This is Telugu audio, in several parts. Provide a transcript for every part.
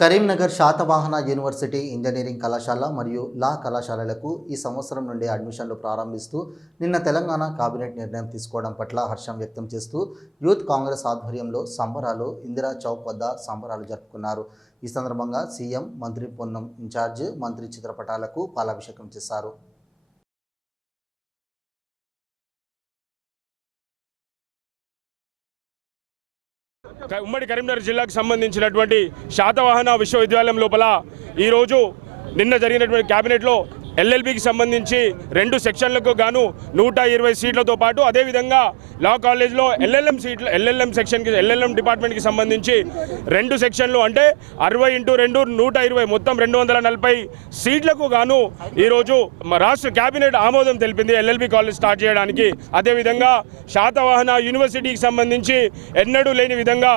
కరీంనగర్ శాతవాహన యూనివర్సిటీ ఇంజనీరింగ్ కళాశాల మరియు లా కళాశాలలకు ఈ సంవత్సరం నుండి అడ్మిషన్లు ప్రారంభిస్తూ నిన్న తెలంగాణ కేబినెట్ నిర్ణయం తీసుకోవడం పట్ల హర్షం వ్యక్తం చేస్తూ యూత్ కాంగ్రెస్ ఆధ్వర్యంలో సంబరాలు ఇందిరా చౌక్ వద్ద సంబరాలు జరుపుకున్నారు. ఈ సందర్భంగా సీఎం మంత్రి పొన్నం ఇన్ఛార్జ్ మంత్రి చిత్రపటాలకు పాలాభిషేకం చేశారు. ఉమ్మడి కరీంనగర్ జిల్లాకు సంబంధించినటువంటి శాతవాహన విశ్వవిద్యాలయం లోపల ఈరోజు నిన్న జరిగినటువంటి క్యాబినెట్లో ఎల్ఎల్బికి సంబంధించి రెండు సెక్షన్లకు గాను నూట ఇరవై సీట్లతో పాటు అదేవిధంగా లా కాలేజ్లో ఎల్ఎల్ఎం సీట్లు ఎల్ఎల్ఎం సెక్షన్కి ఎల్ఎల్ఎం డిపార్ట్మెంట్కి సంబంధించి రెండు సెక్షన్లు అంటే అరవై ఇంటూ రెండు నూట ఇరవై మొత్తం రెండు వందల నలభై సీట్లకు గాను ఈరోజు రాష్ట్ర కేబినెట్ ఆమోదం తెలిపింది ఎల్ఎల్బి కాలేజ్ స్టార్ట్ చేయడానికి. అదేవిధంగా శాతవాహన యూనివర్సిటీకి సంబంధించి ఎన్నడూ లేని విధంగా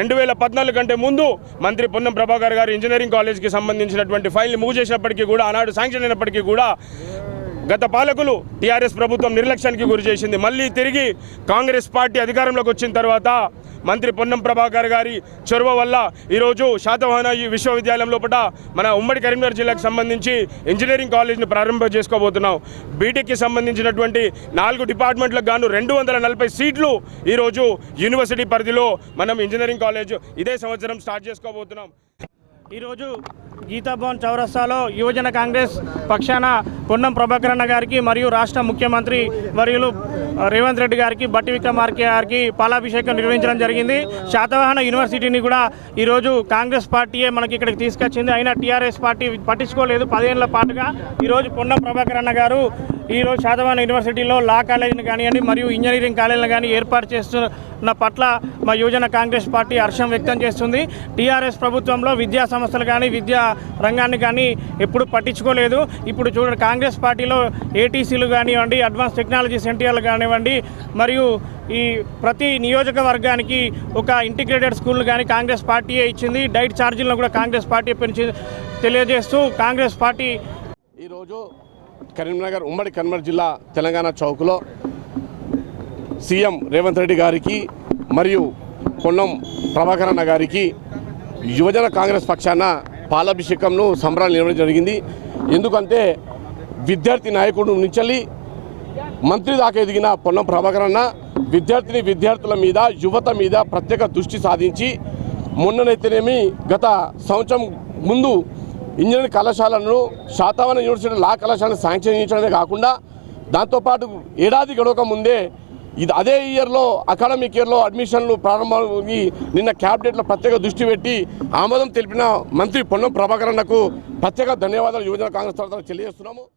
రెండు వేల పద్నాలుగు కంటే ముందు మంత్రి పొన్నం ప్రభాకర్ గారు ఇంజనీరింగ్ కాలేజ్కి సంబంధించినటువంటి ఫైల్ని మూవ్ చేసినప్పటికీ కూడా ఆనాడు శాంక్షన్ అయినప్పటికీ కూడా గత పాలకులు టీఆర్ఎస్ ప్రభుత్వం నిర్లక్ష్యానికి గురి చేసింది. మళ్ళీ తిరిగి కాంగ్రెస్ పార్టీ అధికారంలోకి వచ్చిన తర్వాత మంత్రి పొన్నం ప్రభాకర్ గారి చొరవ వల్ల ఈరోజు శాతవాహన ఈ విశ్వవిద్యాలయం లోపల మన ఉమ్మడి కరీంనగర్ జిల్లాకు సంబంధించి ఇంజనీరింగ్ కాలేజ్ని ప్రారంభం చేసుకోబోతున్నాం. బీటెక్కి సంబంధించినటువంటి నాలుగు డిపార్ట్మెంట్లకు గాను రెండు వందల నలభై సీట్లు ఈరోజు యూనివర్సిటీ పరిధిలో మనం ఇంజనీరింగ్ కాలేజ్ ఇదే సంవత్సరం స్టార్ట్ చేసుకోబోతున్నాం. ఈరోజు గీతాభవన్ చౌరస్తాలో యువజన కాంగ్రెస్ పక్షాన పొన్నం ప్రభాకర్ గారికి మరియు రాష్ట్ర ముఖ్యమంత్రి వర్యులు రేవంత్ రెడ్డి గారికి బట్టి విక్రమార్కే గారికి పాలాభిషేకం నిర్వహించడం జరిగింది. శాతవాహన యూనివర్సిటీని కూడా ఈరోజు కాంగ్రెస్ పార్టీయే మనకి ఇక్కడికి తీసుకొచ్చింది. అయినా టీఆర్ఎస్ పార్టీ పట్టించుకోలేదు. పదేళ్ళ పాటుగా ఈరోజు పొన్నం ప్రభాకరన్న గారు ఈరోజు శాతవాహన యూనివర్సిటీలో లా కాలేజీని కానివ్వండి మరియు ఇంజనీరింగ్ కాలేజీని కానీ ఏర్పాటు చేస్తున్న పట్ల మా యువజన కాంగ్రెస్ పార్టీ హర్షం వ్యక్తం చేస్తుంది. టీఆర్ఎస్ ప్రభుత్వంలో విద్యా సంస్థలు కానీ విద్యా రంగాన్ని కానీ ఎప్పుడు పట్టించుకోలేదు. ఇప్పుడు చూడండి కాంగ్రెస్ పార్టీలో ఏటీసీలు కానివ్వండి అడ్వాన్స్ టెక్నాలజీ సెంటర్లు కానివ్వండి మరియు ఈ ప్రతి నియోజకవర్గానికి ఒక ఇంటిగ్రేటెడ్ స్కూల్ కానీ కాంగ్రెస్ పార్టీయే ఇచ్చింది. డైట్ ఛార్జీలను కూడా కాంగ్రెస్ పార్టీ పెంచి తెలియజేస్తూ కాంగ్రెస్ పార్టీ ఈరోజు కరీంనగర్ ఉమ్మడి కన్మర్ జిల్లా తెలంగాణ చౌక్లో సీఎం రేవంత్ రెడ్డి గారికి మరియు పొన్నం ప్రభాకర్ అన్న గారికి యువజన కాంగ్రెస్ పక్షాన పాలాభిషేకంను సంబరాలు నిర్వహించడం జరిగింది. ఎందుకంటే విద్యార్థి నాయకుడు నుంచి మంత్రి దాకా ఎదిగిన పొన్నం ప్రభాకర్ అన్న విద్యార్థిని విద్యార్థుల మీద యువత మీద ప్రత్యేక దృష్టి సాధించి మొన్ననైతేనేమి గత సంవత్సరం ముందు ఇంజనీరింగ్ కళాశాలను శాతావరణ యూనివర్సిటీ లా కళాశాలను శాంక్షన్ చేయించడమే కాకుండా దాంతోపాటు ఏడాది గడవక ముందే ఇది అదే ఇయర్లో అకాడమిక్ ఇయర్లో అడ్మిషన్లు ప్రారంభమయ్యి నిన్న క్యాబినెట్లో ప్రత్యేక దృష్టి పెట్టి ఆమోదం తెలిపిన మంత్రి పొన్నం ప్రభాకరన్నకు ప్రత్యేక ధన్యవాదాలు. యువజన కాంగ్రెస్ తరఫున తెలియజేస్తున్నాము.